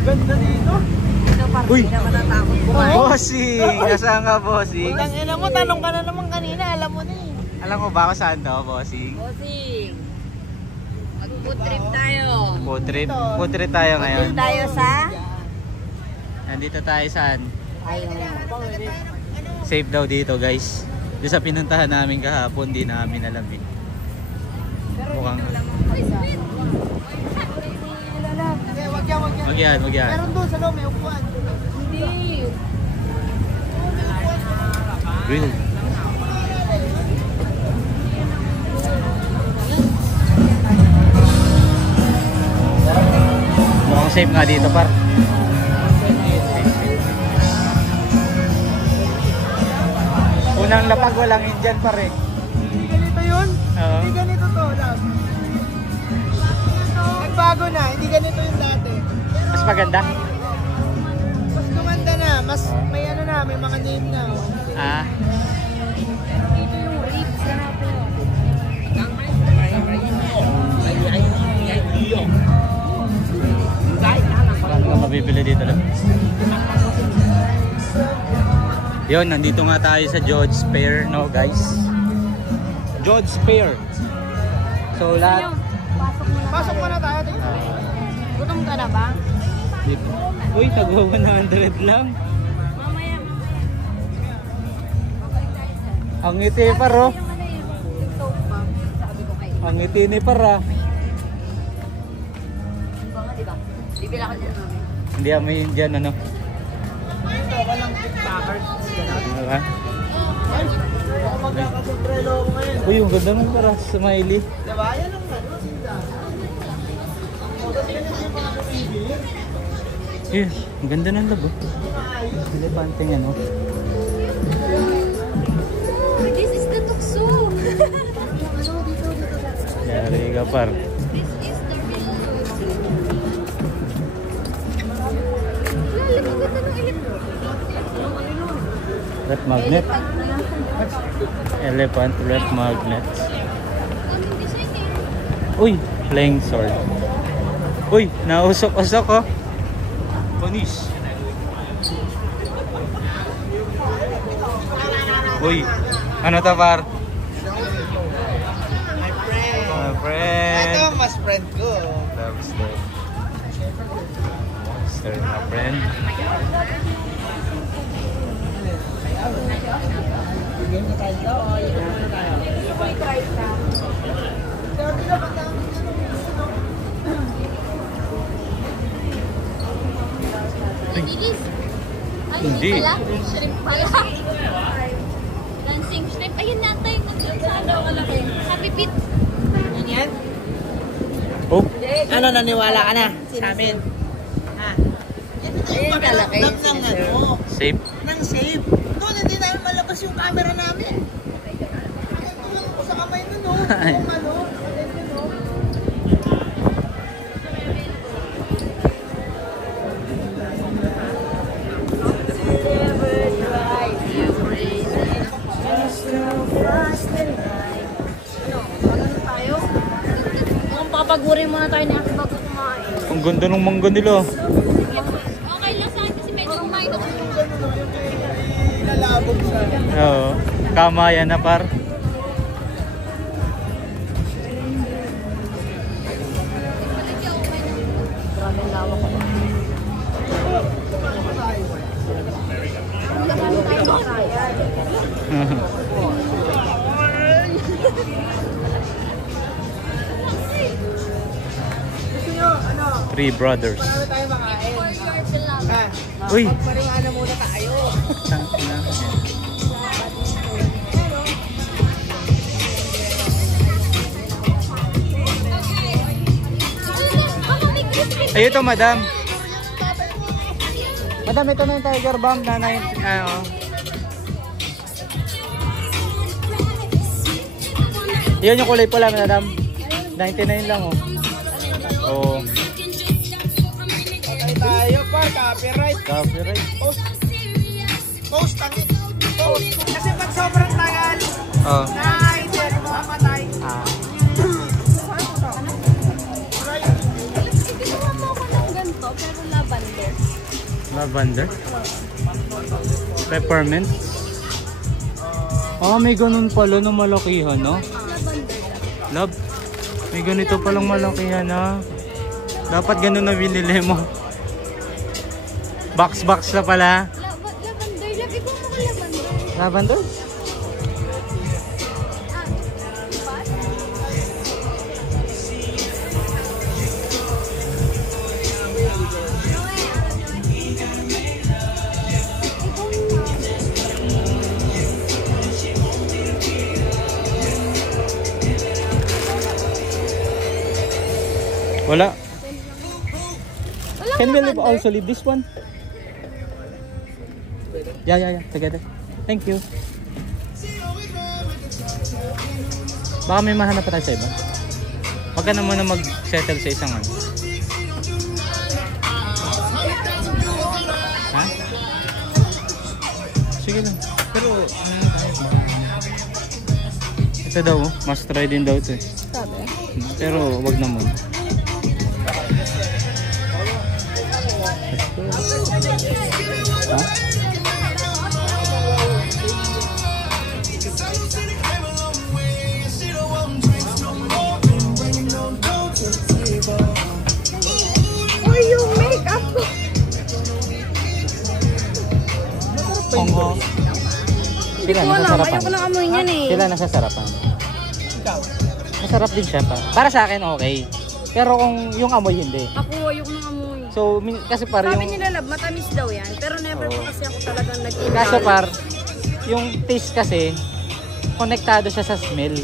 Ganda dito. Uy! Bossing! Nasaan ka, bossing? Ang ina mo, tanong ka na naman kanina, alam mo na eh. Alam mo ba kung saan to, bossing? Bossing, mag-food trip tayo. Food trip? Food trip tayo ngayon. Food tayo sa? Nandito tayo saan? Ayun. Safe daw dito, guys. Doon sa pinuntahan namin kahapon, di namin alam eh. Mukhang... Wag yan. Meron doon sa loob, may upuan. Hindi. Grill. Mukhang safe nga dito, par. Unang lapag, walang Indian, par eh. Hindi ganito yun? Oo. Hindi ganito to, love. Nagbago na, hindi ganito yung dati. Mas maganda? Mas gumanda na, mas may ano na, may mga name na. Oh. Ah. Dito yung ribs na natin. Marami ka mabibili dito lang. Yun, nandito nga tayo sa George Fair, no guys? George Fair. So lahat... Pasok mo na tayo. Gutom ka na ba? Dito. Uy, tagwa 100 lang. Mamaya. Ang ngiti par, oh. Ang ngiti ni par, ah. Bibila ka dyan namin. Hindi kami yun dyan, ano? Dito, walang TikTokers. Diba? Ay, baka magkakasombrelo ako ngayon. Uy, yung ganda nung para, smiley. Diba? Yan ang ano, sinda. Tapos yan yung mga bibili. Eh, ang ganda ng labo. Elepante nga, no? This is the tukso. Yari ka par. This is the real tukso. Wala, ganda ng electron. Red magnet. Elephant red magnet. Uy, flying sword. Uy, nausok-usok, oh. Punish. Uy, ano to par? My friend. My friend. Ito, mas friend ko. Lobster. Lobster, my friend. Bigyan mo tayo. May try ka. Hindi. Shrimp pala. Dancing shrimp. Ayun nata yung sana malaki. Happy Pete. Yan yan? Oh, Ano, naniwala ka na sa amin? Ha? Ayun kalaki. Ng ano? safe. Nang safe. Doon, hindi namin malabas yung camera namin. Tumulong ko sa kamay nun, no? Kung ano, ganyan, no? Papagurin muna tayo ni Ate bago kumain. Ang ganda ng mangga nila. Okay lang sa akin kasi medyo kumain ako. Ilalabog sa... Oo. Kama yan na par. Grabe lawak ko. Gusto nyo, ano? Three brothers. Marami tayo makain. Ha? Uy. Magparinga na muna tayo. Ay, ito madam. Madam, ito na yung tiger bomb na 9. Yan yung kulay pula, madam. 99 lang, oh. Oh. Okay tayo pa, copyright. Copyright. Post. Post, tangit. Post. Oh. Ay, sorry mo kapatay. Ah. Ginawa mo ako ng ganito, pero lavender. Lavender? Peppermint? Ah, may ganun pala na malakihan, no? Lavender lang. Love, may ganito palang malakihan, na. Dapat ganun na binili mo. Box na pala. Lavender. Love, ikaw mo lavender. Lavender? Wala. Can we also leave this one? Yeah. Together. Thank you. Baka may mahanap pa tayo sa iba. Huwag ka na muna mag-settle sa isang ano. Ha? Sige lang. Pero ano tayo? Ito daw, must try din daw ito eh. Sabi. Pero wag na muna. Ha? Uy, yung makeup ko. Kongo. Sila nasasarapan. Ayoko ng amoy niyan eh. Sila nasasarapan. Masarap din siya pa. Para sa akin okay. Pero kung yung amoy hindi. Ako, ayoko ng amoy. So kasi par Sabi yung nila, love, matamis daw yan. Pero never po kasi ako talagang nag-iba. kaso par yung taste kasi konektado siya sa smell.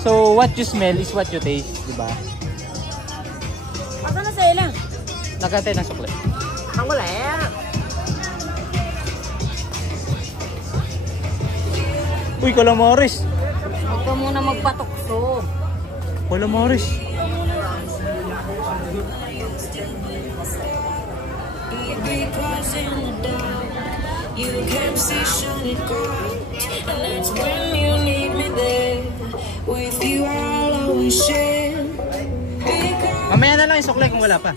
So what you smell is what you taste, di ba? Asa na sa ilang? Nagkantay ng sukle. Ang wala eh. Uy, Calamares. Huwag ka muna magpatukso. Calamares. You kept it gold, and that's when you need me there. With you, I'll always share. Mamaya na lang yung sukle kung wala pa.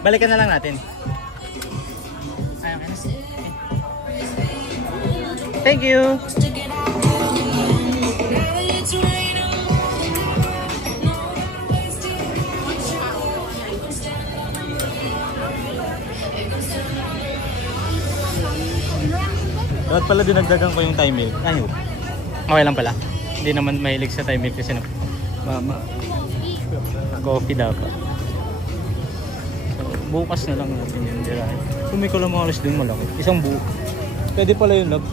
Balikan na lang natin. Thank you. Dapat pala dinagdagan ko yung time milk. Ay, okay lang pala. Hindi naman mahilig sa time milk kasi coffee dapat. So, bukas na lang natin yun. Kung may calamares din malaki. Isang buo. Pwede pala yun, love.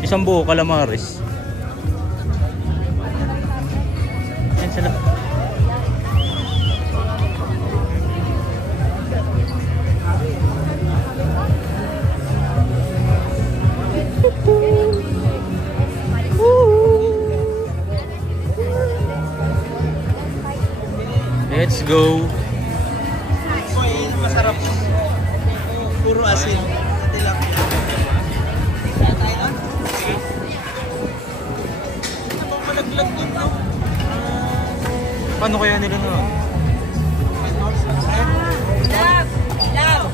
Isang buo calamares. Yan sila. Let's go. Masarap. Puro asin. Tilapia. Ano malaglag dun, no? Paano kaya nila na? Love,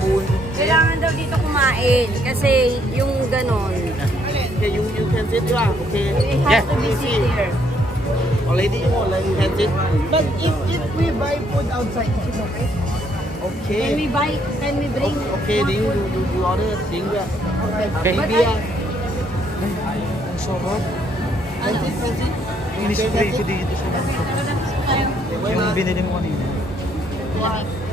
kailangan daw dito kumain kasi yung ganon. Okay, you can sit lang. Okay. It has to be here. Already you can sit. But if we buy food outside, is it okay? Okay. Can we bring? Okay, do you order thing? Okay. Beer. Ini-spray ko dito sa yung binili mo kanina.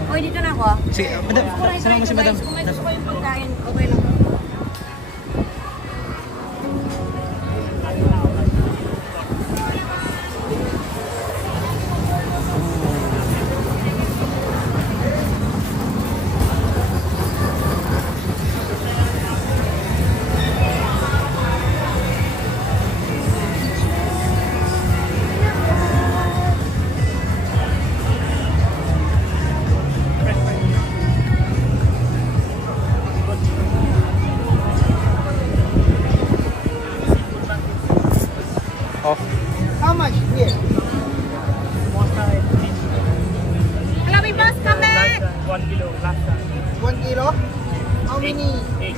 Oy, dito na ako. Sige, madam. Sama mo si madam. Kung may gusto ko yung pagkain, okay lang. Off. How much here? Hello, may boss kami! 1 kilo last time. 1 kilo? How many? 8.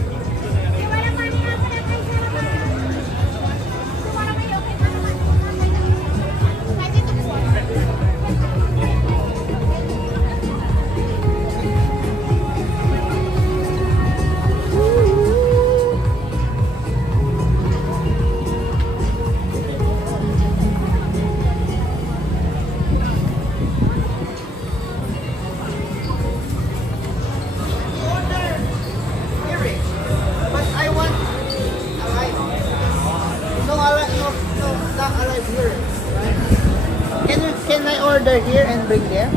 But I want alive. No alive, no, not alive here. Right? Can I order here and bring there?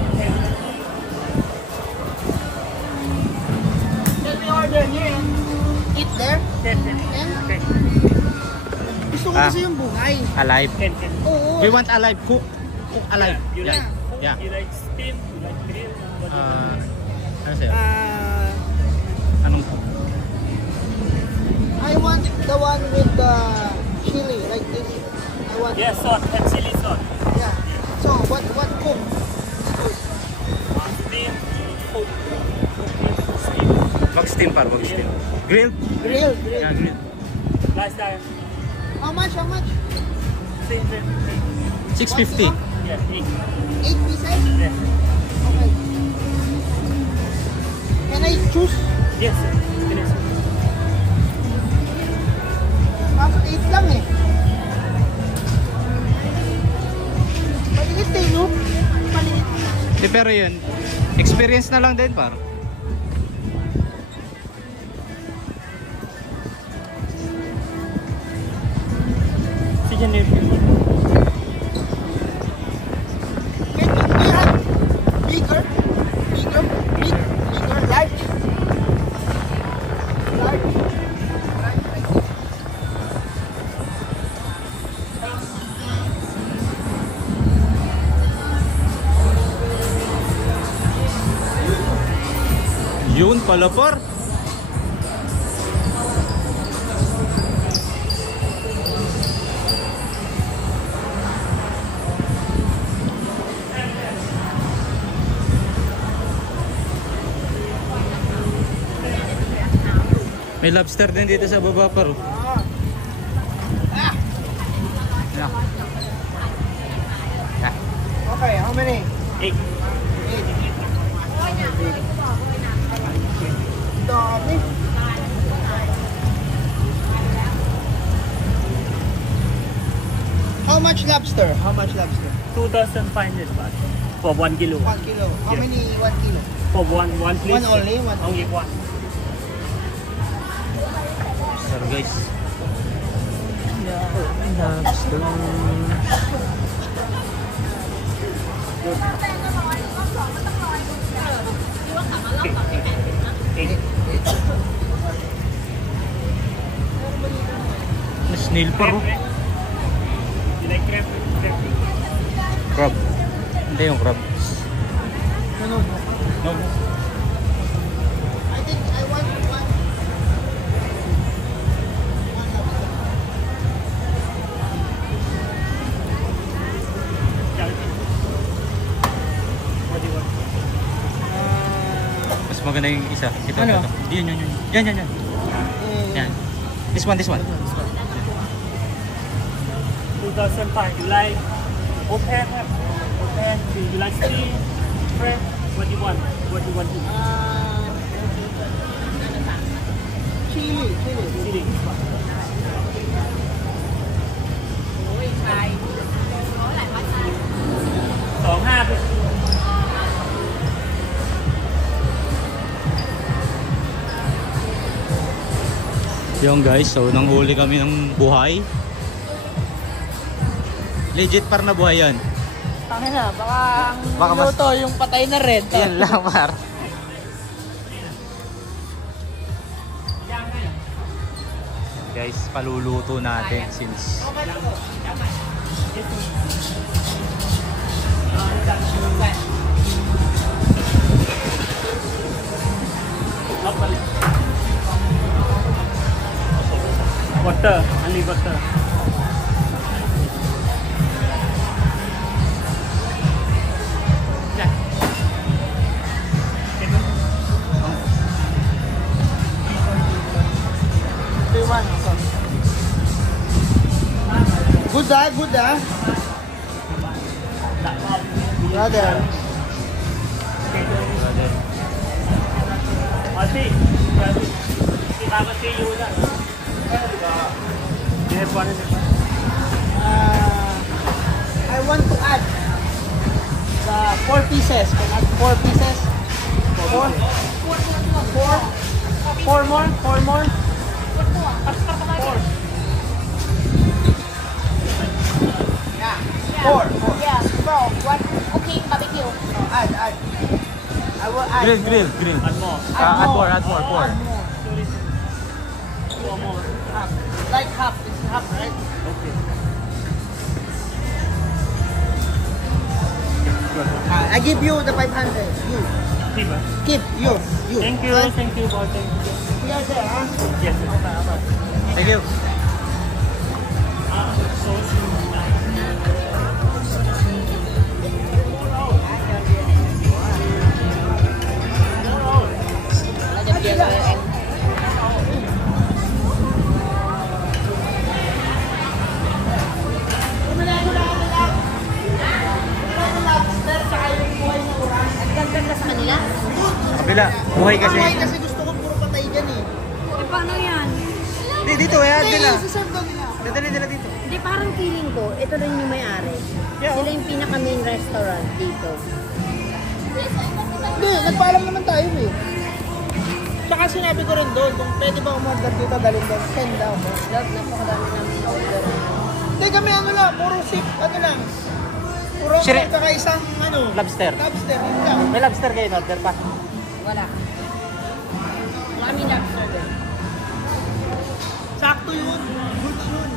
Can we order here and eat there? And gusto ko kasi yung buhay. Alive. Oo. We want alive. Cook alive. You Yeah. like Yeah. You like steam? You like grill? What do you Ano sa'yo? Anong I want the one with the chili like this. I want. Yes, sauce and chili sauce. Yeah. So what cook? Steam, cook, steam. Mag-steam par, mag-steam. Grilled? Grill. Yeah, grilled. Last time, How much? same rate. 650. Yeah, 8. 8 pieces? Yeah. Okay. Can I choose? Yes, sir. Finish. Kaso 8 lang eh. Maliit eh, no? Maliit. Di, pero yun, experience na lang din par. Sige, Nate. Do you have bigger? Large? Yun pala par. May lobster din dito sa baba par. Yeah. Yeah. Okay, how many? 8. 8. Dami. How much lobster? 2,500 baht for 1 kilo. 1 kilo. How Yeah. many 1 kilo? For one please. One only? One Only one. Sir guys. Eight. Snail par. Oh. You like crab? Crab. Hindi yung crab. No. No. I think I want one. What do you want? Mas maganda yung isa. Ito, Ano? ito. Yan. Yan. Yan. This one. 2005. You like open? Open. Do you like steam? Fresh? What do you want? What do you want? Chili. Chili. Song 5 พี่ Yung guys, so nanghuli kami ng buhay. Legit par na buhay yan. Tangin na, baka Baka mas- luto yung patay na red. Yan lang par. Guys, paluluto natin since Butter, only butter. one. Okay. Good good Brother. Ate, dapat kayo lang. I want to add the 4 pieces. Can I add 4 pieces? 4 more? 4 more? 4. Yeah. 4. Yeah, bro. What? Okay, barbecue. No, add. I will add. Grill. Add more. Add more. 4. Two more. Half. Like half. It's half, right? Okay. I give you the 500. You. Diba? Keep. You. Thank you, Right? thank you, boy. Thank you. Here, sir, huh? Yes. Thank you. So Ang ganda sa kanila. Kabila. Buhay kasi. Buhay kasi gusto ko puro patay dyan eh. Eh, paano yan? Dito, ayan Hindi, nila. isaserve daw nila. Dadali nila dito. Hindi, parang feeling ko, ito rin yung may-ari. Sila yung pinaka-main restaurant dito. Hindi, nagpaalam naman tayo eh. Tsaka sinabi ko rin doon, kung pwede ba umorder dito, dalhin doon, send daw. Love, napakadami namin order. Hindi kami ano lang, puro sip, ano lang. Puro Shrimp. tsaka isang ano. Lobster. Lobster, yun lang. May lobster kayo in order pa. Wala. Kami lobster din. Sakto yun. Good yun.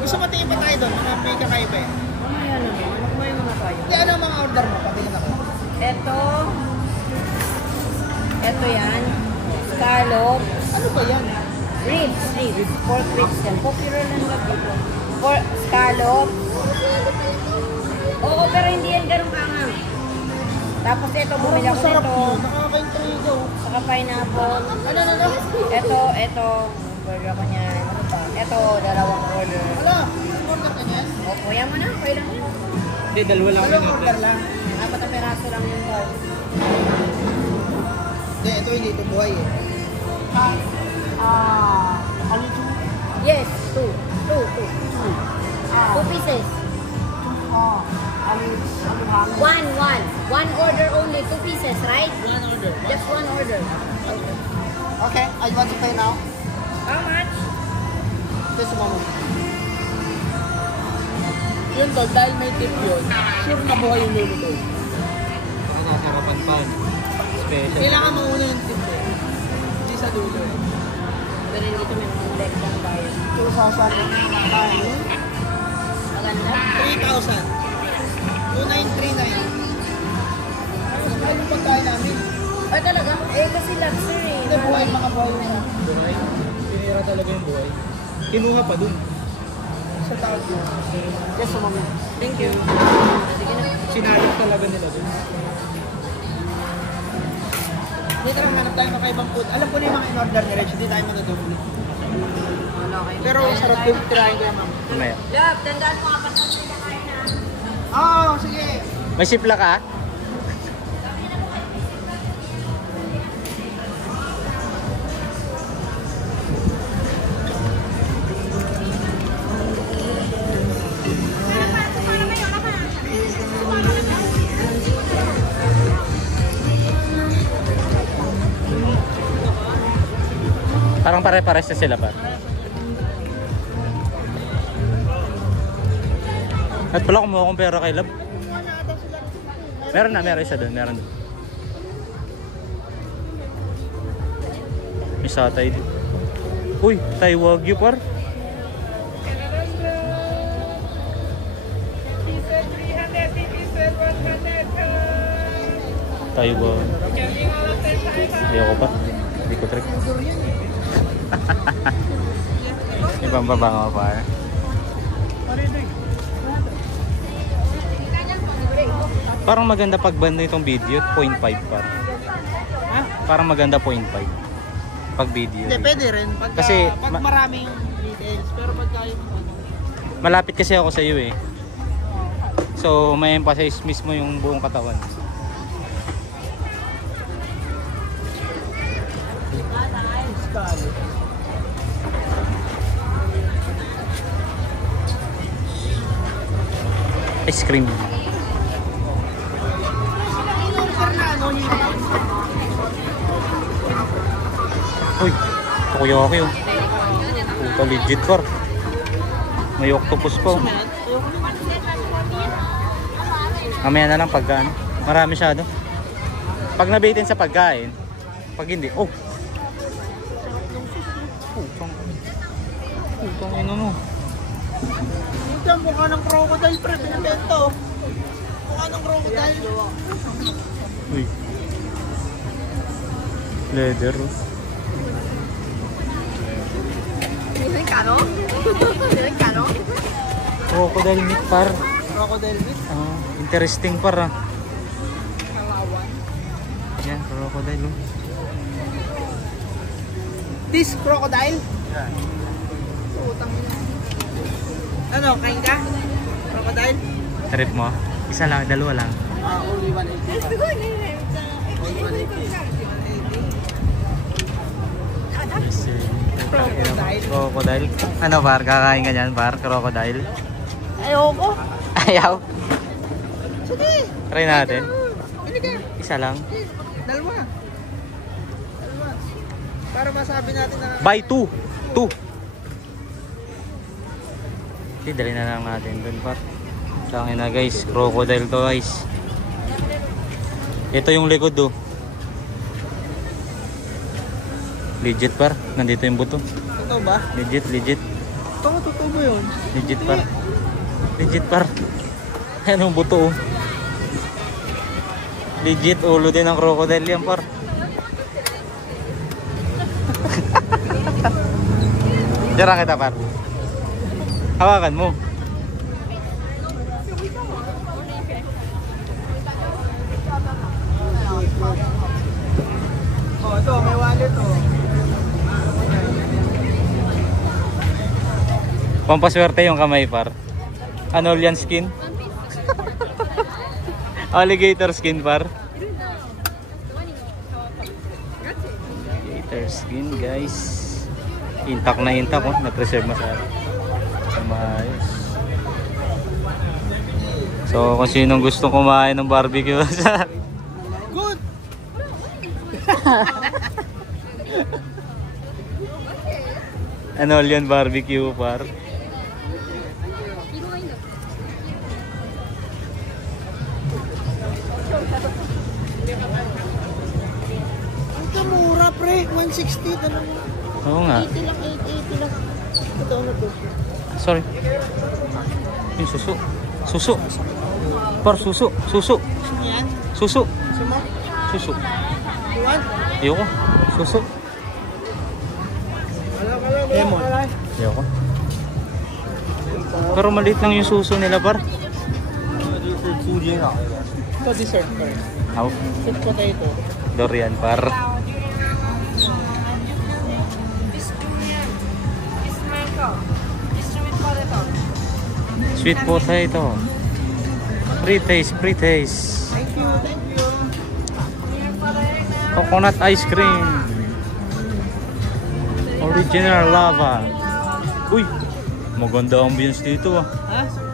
Gusto mo tingin pa tayo doon, mga may kakaiba eh. Mamaya na. Kumain muna tayo. Hindi, ano ang mga order mo? Patingin ako. Ito yan. Scallop. Ano ba yan? Ribs. Pork ribs yan. Popular lang na dito. Scallop. Oo, pero hindi yan ganun kangang. Tapos ito, bumili ako Masarap nito. yun. Nakaka-intrigo. Saka pineapple. Ano? Ito. Burger ko niyan. Ano pa? Ito, dalawang order. Wala. Order ka niyan? O, kuya mo na. Okay lang yun. Hindi, dalawa lang Walang order lang. 4 na peraso lang yung bar. Hindi, ito hindi. Ito buhay eh. Kalito. Yes, 2 pieces. One order only, 2 pieces, right? One order. Just one order. Okay, I want to pay now. How much? This moment. Yun to, dahil may tip yun, sure na buhay yung luluto. Baka nasarapan pa. Special. Kailangan mauna yung tip eh. Hindi sa dulo eh. Pero dito may mga leg lang tayo. 2,000. Maganda. 3,000. 2,939. Mas mahal yung pagkain namin. Ah, talaga? Eh, kasi lobster eh. Hindi, buhay, mga buhay na. Buhay. Pinira talaga yung buhay. Kinuha pa dun. Sa tao yun. Yes, mami. Thank you. Sige na. Sinayap talaga nila dun. Dito lang hanap tayo ng ibang food. Alam ko na yung mga in-order ni Rich, hindi tayo manudubli. Ano, okay. Pero sarap yung tirahin ko yan, ma'am. Mamaya. Love, tandaan mo kapag sila kain na. Oo, sige. May sipla ka? Parang pare-pares na sila pa. At pala kumuha akong pera kay Lab. Meron isa doon, meron doon. May satay din. Uy, Thai Wagyu par. Thai Wagyu. Ayoko pa. Hindi ko trick. Ibang babango pa eh. Parang maganda pag banda itong video, 0.5 par. Ha? Parang maganda 0.5. Pag video. Hindi, pwede rin. Pagka, Kasi, pag maraming details. Pero pagka yung malapit kasi ako sa iyo eh. So, may emphasize mismo yung buong katawan. Ice cream. Uy, takoyaki oh. Puta legit par. May octopus pa oh. Mamaya na lang pagkaan. Marami siya do. Pag nabitin sa pagkain, pag hindi, oh. Putang ino mo. ito, mukha ng crocodile pre, binibento. Mukha ng crocodile. Uy. Leather. Crocodile meat par. Crocodile meat. Interesting par ah. Yan, crocodile oh. This crocodile? Yeah. Utang ina. Ano, kain ka? Crocodile? Trip mo? Isa lang, dalawa lang. Only 180. Crocodile. Crocodile. Ano par? Kakain ka dyan par? Crocodile? Ayoko. Ayaw. Sige. Try natin. Pili ka. Isa lang. Dalawa. Para masabi natin na... Buy 2. 2. Okay, dali na lang natin dun par. Tangin na guys. Crocodile to guys. Ito yung likod do. Legit par. Nandito yung buto. Ito ba? Legit, legit. Ito nga, totoo ba yun? Legit par. Legit par. Ayan yung buto oh. Legit ulo din ng crocodile yan par. Jarang kita par. Hawakan mo. Oh, ito, may wallet oh. Pampaswerte yung kamay par. Ano yan skin? Alligator skin par. Alligator skin guys. Intact na intact oh. Na-preserve masyado. Maayos. So kung sinong gusto kumain ng barbecue Good! ano yan barbecue par. Ang kamura pre, 160 talaga. Oo nga. 80 lang, 80 lang. Ito na to. Sorry. Yung suso. Suso. Par suso. Suso. Gusto mo yan? Suso. Gusto mo? Suso. You want? Ayoko. Suso. Lemon. Ayoko. Pero maliit lang yung suso nila par. Ito dessert pre. How? Sweet potato. Dorian par. Sweet potato. Pre-taste, pre-taste. Thank you, thank you. Coconut ice cream. Original lava. Uy, maganda ambience dito ah. Ha?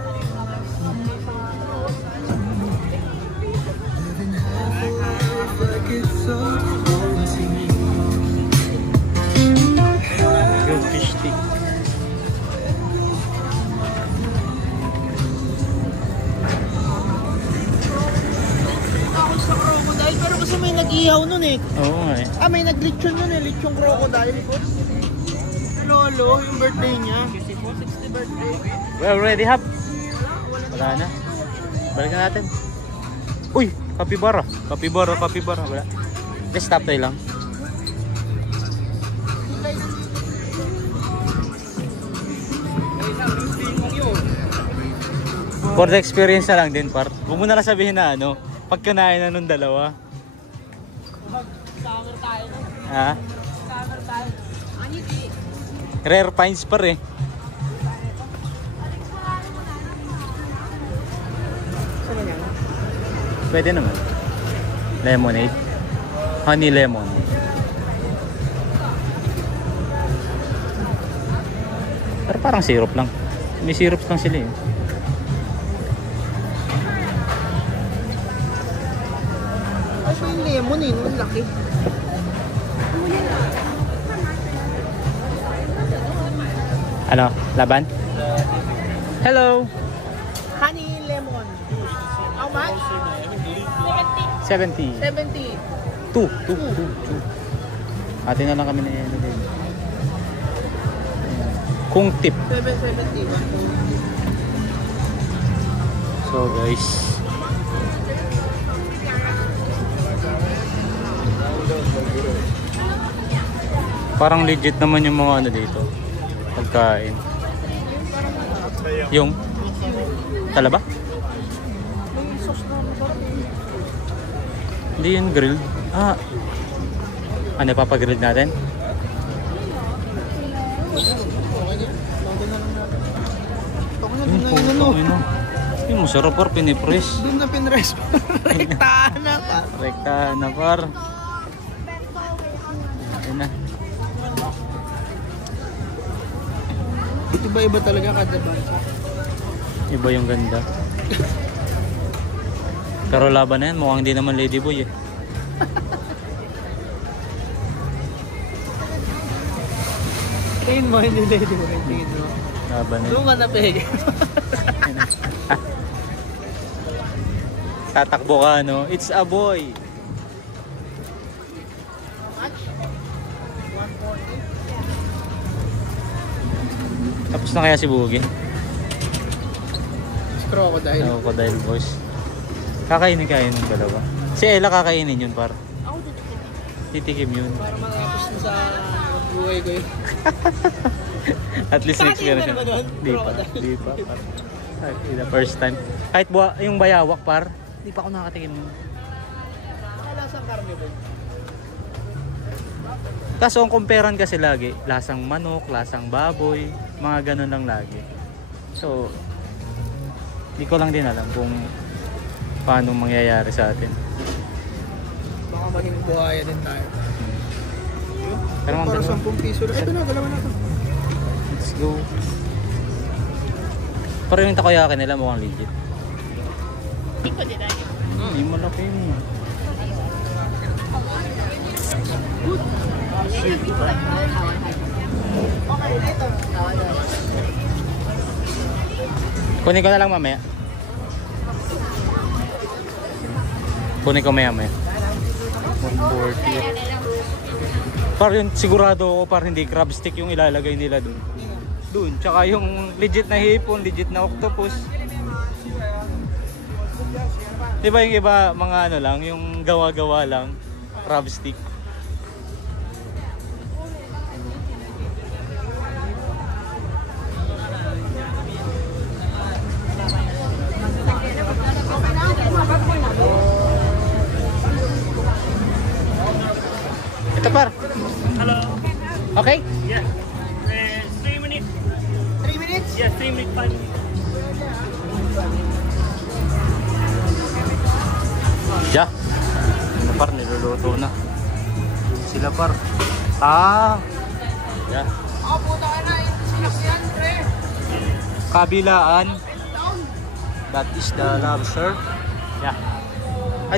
Good fish stick. Ako sa crocodile, pero kasi may nag-ihaw nun eh. Oo nga eh. May nag-lechon nun eh, lechong crocodile. Lolo, yung birthday niya. 60 birthday. We already have. Wala na. Balikan natin. Uy, kapibara. Kapibara, kapibara. Wala. Just stop tayo lang. For the experience na lang din par. Huwag mo na lang sabihin na ano, pag kanain na nung dalawa. Summer tayo. Ha? Summer tayo. Rare finds par eh. Saan yan? Pwede naman. Lemonade. Honey lemon. Pero parang syrup lang. May syrup lang sila eh. Ay, pa yung lemon eh, no? Ang laki. Ano? Laban? Hello! Honey lemon juice. How much? 70. 70. 2. Atin na lang kami na yan. Kung tip. 770. So guys. Parang legit naman yung mga ano dito. Pagkain. Yung talaba? May sauce na masarap eh. Hindi yun grilled. Ah. Ano papagrill natin? Yung puto, ano? Yung masarap par, pinipress. Doon na pinrest pa. Rektahan na ka. Rekta na par. Ayun na. Iba-iba talaga kada bansa. Iba yung ganda. Pero laban na yan, mukhang hindi naman ladyboy eh. Tingin mo, hindi lady mo. Tingin mo. Laban na yan. Doon ka na pege. Tatakbo ka no, it's a boy. Tapos na kaya si Bugi? Crocodile. Crocodile boys. Kakainin kayo ng dalawa. Si Ella kakainin yun par. Ako titikim. Titikim yun. Para matapos na sa buhay ko yun. At least next year siya. Kakainin mo na ba doon? Di pa. Di pa. Par. The first time. Kahit yung bayawak par, di pa ako nakatikim nun. Lasang carnivore. Kaso ang comparean kasi lagi, lasang manok, lasang baboy, mga ganun lang lagi. So, di ko lang din alam kung paano mangyayari sa atin. Baka maging buhaya din tayo. Pero ang Para dalawa. 10 piso. Ito na, dalawa na ito. Let's go. Pero yung takoyaki nila mukhang legit. Hindi ko din ay. Hindi mo laki mo. Okay, ito. Kunin ko na lang mamaya. Kunin ko maya. 140. Par yun, sigurado ako par hindi crab stick yung ilalagay nila dun. Dun, tsaka yung legit na hipon, legit na octopus. Diba yung iba mga ano lang, yung gawa-gawa lang, crab stick. Ito par. Hello. Okay? Yeah. 3 minutes. 3 minutes? Yeah, 3 minutes, 5 minutes. Ja. Ano par, niluluto na. Sila par. Ja. Ako puta ka na. Sinakyan, pre. Kabilaan. That is the lobster. Yeah.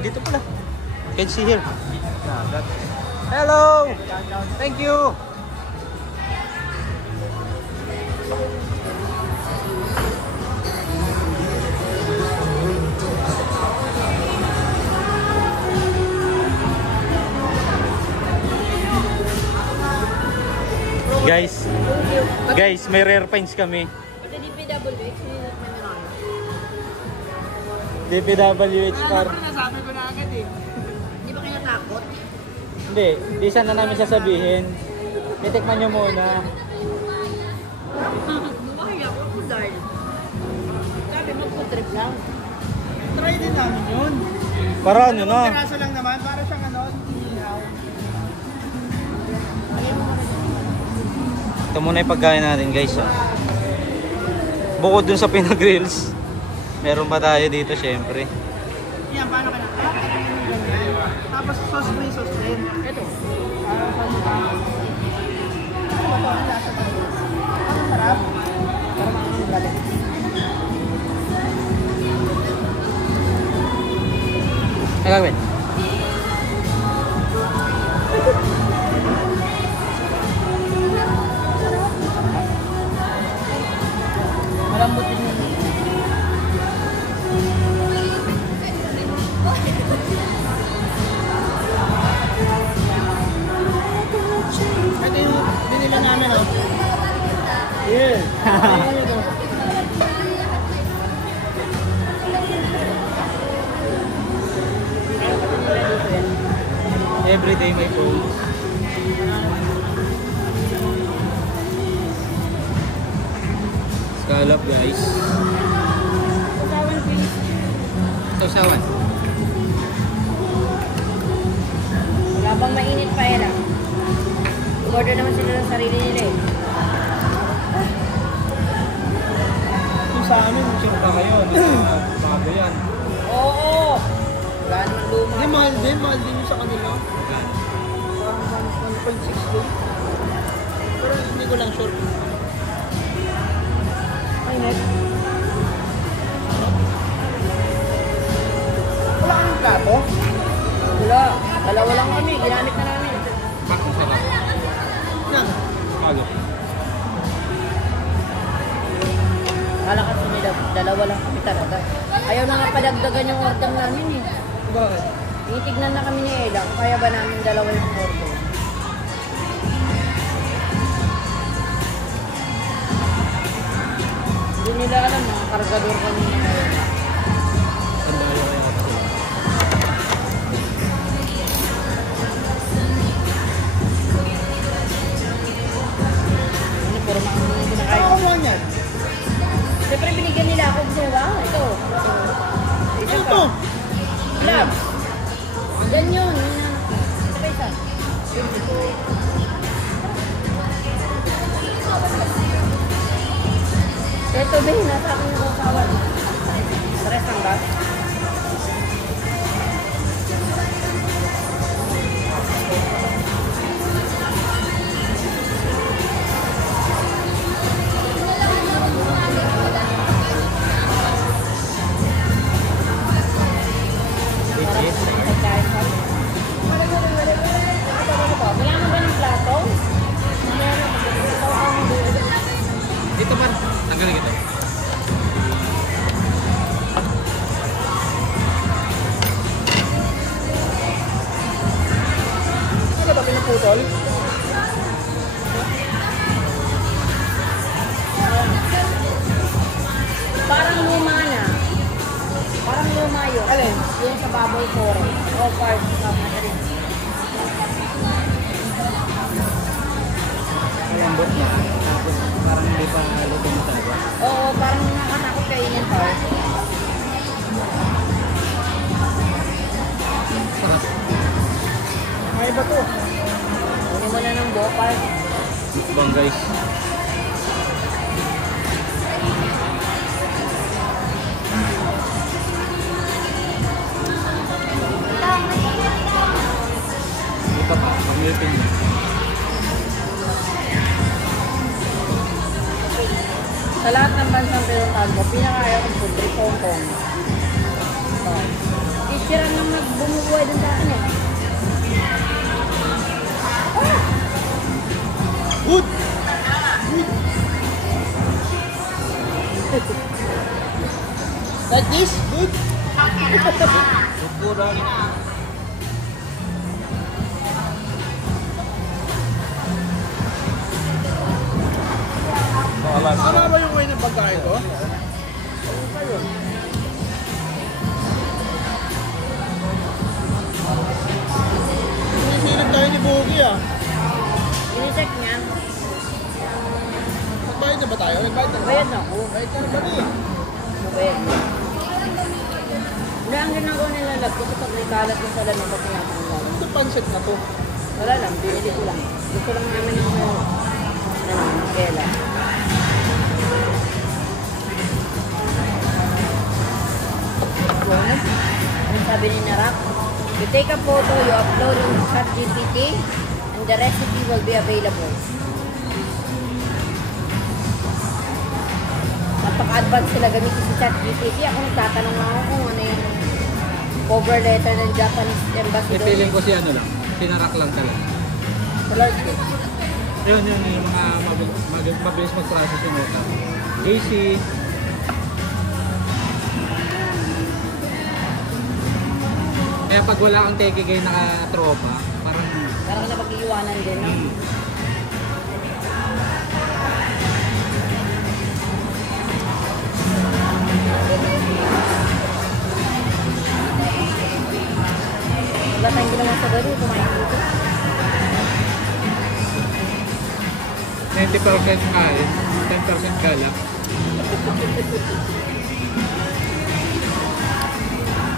Dito pala. Can see here. Yeah, that. Hello! Thank you! Guys, may rare finds kami. Ito DPWH, nilinat na lang. DPWH par. Nasabi ko na agad eh. Hindi ba kayo natakot? Hindi sana namin sasabihin. Titikman nyo muna. Bumahay ako po dahil. Sabi magpo-trip lang. Try din namin yun. Para ano na? Piraso lang naman, para siyang ano, ihaw. Ito muna yung pagkain natin guys. Oh. Bukod dun sa pinag-grills, meron pa tayo dito syempre. Yan, paano ka na? Tapos sauce may sauce din. Ito. Ang sarap. Parang ang galing. Ay, gawin. Malambot din yun. Ito yung binili namin, oh. Yeah. Everyday may food. Scallop guys. Kasawan please. Sausawan. Wala bang mainit pa yan ah. Order naman sila ng sarili nila eh. Yung sa amin, Sino kayo? Bago yan. Oo! Wala naman luma. Hindi, mahal din yung sa kanila. Parang 1.6 din. Pero hindi ko lang sure. Ay, net. Wala kang plato? Wala. Dalawa lang kami. Ginamit na namin. Bakong sarap. Nang. Bago. Kala kasi nila, dalawa lang kami talaga. Ayaw na nga padagdagan yung order namin eh. Bakit? Titignan na kami ni Ella kung kaya ba namin dalawa yung order. Hindi nila alam, mga kargador kami ni Ella. Sandalo kayo kasi. Ano, pero mga kinakain. Ako lang yan. Siyempre binigyan nila ako kasi wow, ito. Isa Ano pa. to? Gloves. Yan yun. Yun na. Ito pa isa. Ito ba yun? Nasa akin yung kawan. Stress ang ba? Wala mo ba ng plato? Dito man. Tanggalin ito. Ano ba pinaputol? Parang luma na. Parang luma yun. Alin? Yung sa baboy kore. O parts sa madaling. Malambot na. Tapos parang hindi pa luto masyado. Oo, parang nakatakot kainin pa. Sarap. May ba to? Kunin mo na ng bopal. Bang guys. Ito pa. Pamilpin na. Sa lahat ng bansang pinuntahan mo, pinakaya kong food trip Hong Kong. Oh. Teacher ang nang bumubuhay dun sa akin eh. Good! Like this? Good? Kurang. Tama ba yung way ng pagkain ko? Sinisilip tayo ni Bogey ah. Inicheck niya. Nagbayad na ba tayo? Nagbayad na ba? Bayad na ako. Bayad ka na ba rin? Bayad na. Hindi, ang ginagawa nila lab ko kapag may kalat yung sa lamang pag pinapagawa. Ito pancit na to. Wala lang, binili ko lang. Gusto lang namin ng ano, Kela. Ano sabi ni Narak? You take a photo, you upload on ChatGPT, and the recipe will be available. Napaka-advance sila gamitin si ChatGPT. Ako nagtatanong lang ako kung ano yung cover letter ng Japanese embassy doon. Feeling ko si ano lang, sinarak lang talaga. Sa Lord Gate. Yun yung mga mabilis mag-process yung nota. AC, kaya pag wala kang teke kayo naka-tropa, parang Parang napag-iiwanan din, no? Wala tayong ginawa sa gari, kumain dito. 90% kain, 10% galak.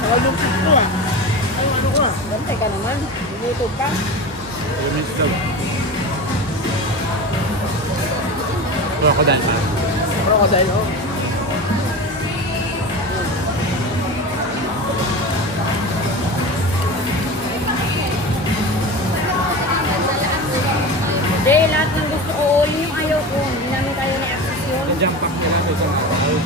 Saka yung food ko ah. Ay, ano ko ah. Bantay ka naman, bubutog ka. Lumis daw. Crocodile pa. Crocodile, oh. Hindi, lahat ng gusto ko, yun yung ayaw ko. Hindi namin tayo ni-access yun. Yung jump pack nila, may isang araw.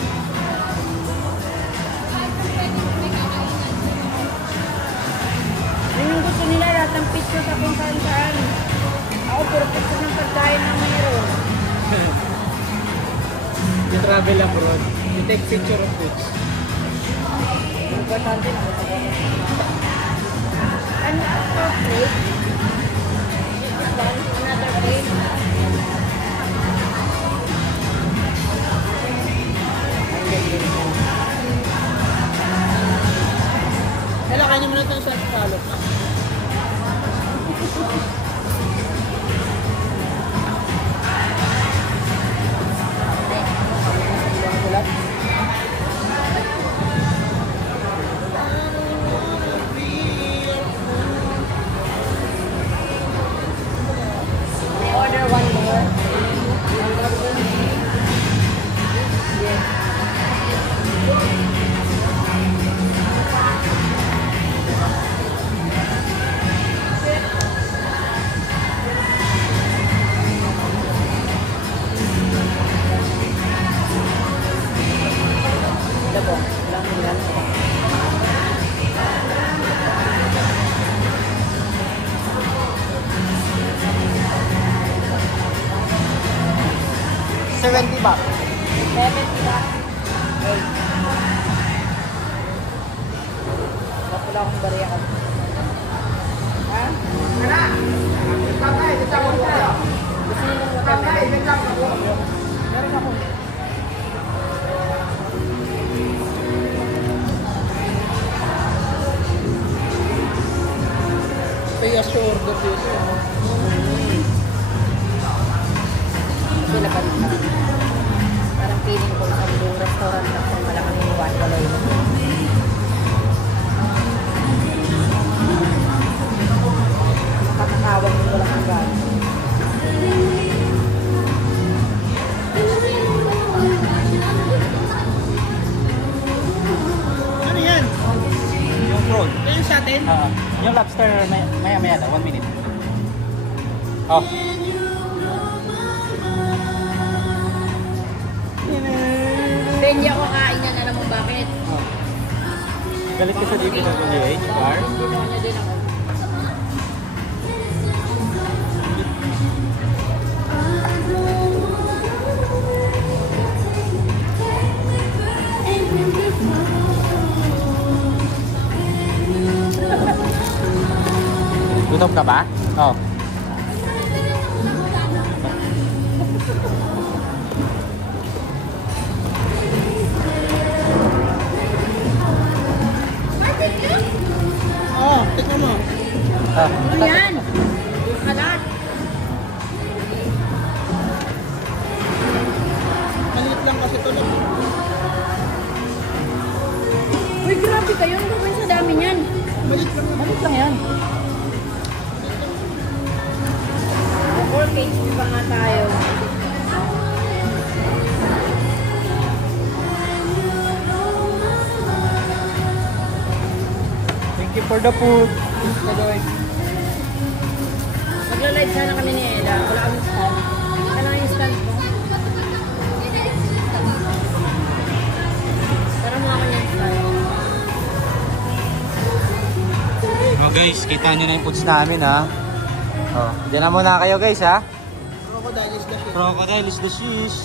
Yun yung gusto nila, lahat ng picture sa kung saan. Ako, puro picture ng pagkain na mayroon. You travel abroad, you take picture of goods. Importante na ako sa ano ito, plate? Another plate? Kailangan nyo muna ito sa salot. Order one more. Ito po, lang yan. $70 ba? 70 ba? Okay. Wala akong bariya ko. Ha? Gusto niyo ng watermelon? Meron ako. Kaya order dito. Sila pa rin. Parang feeling ko sa buong restaurant na kung malaking iwan, wala yun. Makakatawag ko lang ang gano'n. Ano yan? Yung prawn. Yan sa atin? Yung lobster, maya daw, 1 minute. Oh. Hindi ako kain yan, alam mo bakit? Galit ka sa dito sa WH bar. Hindi naman niya din ako. Gutom ka ba? Oh. Oh, tignan mo. Ano yan? Kalat. Maliit lang kasi ito lang. Uy, grabe kayo. Ano gawin sa dami niyan? Maliit lang. Malit lang yan. 4 cakes pa nga tayo. for the food. Magla-live sana kami ni Ella. Wala kami stand. Kailangan yung stand mo. Para mga kanya yung stand. Oh guys, kita nyo na yung foods namin ha. Oh, dyan na muna kayo guys ha. Crocodile is the shit. Crocodile is the shish.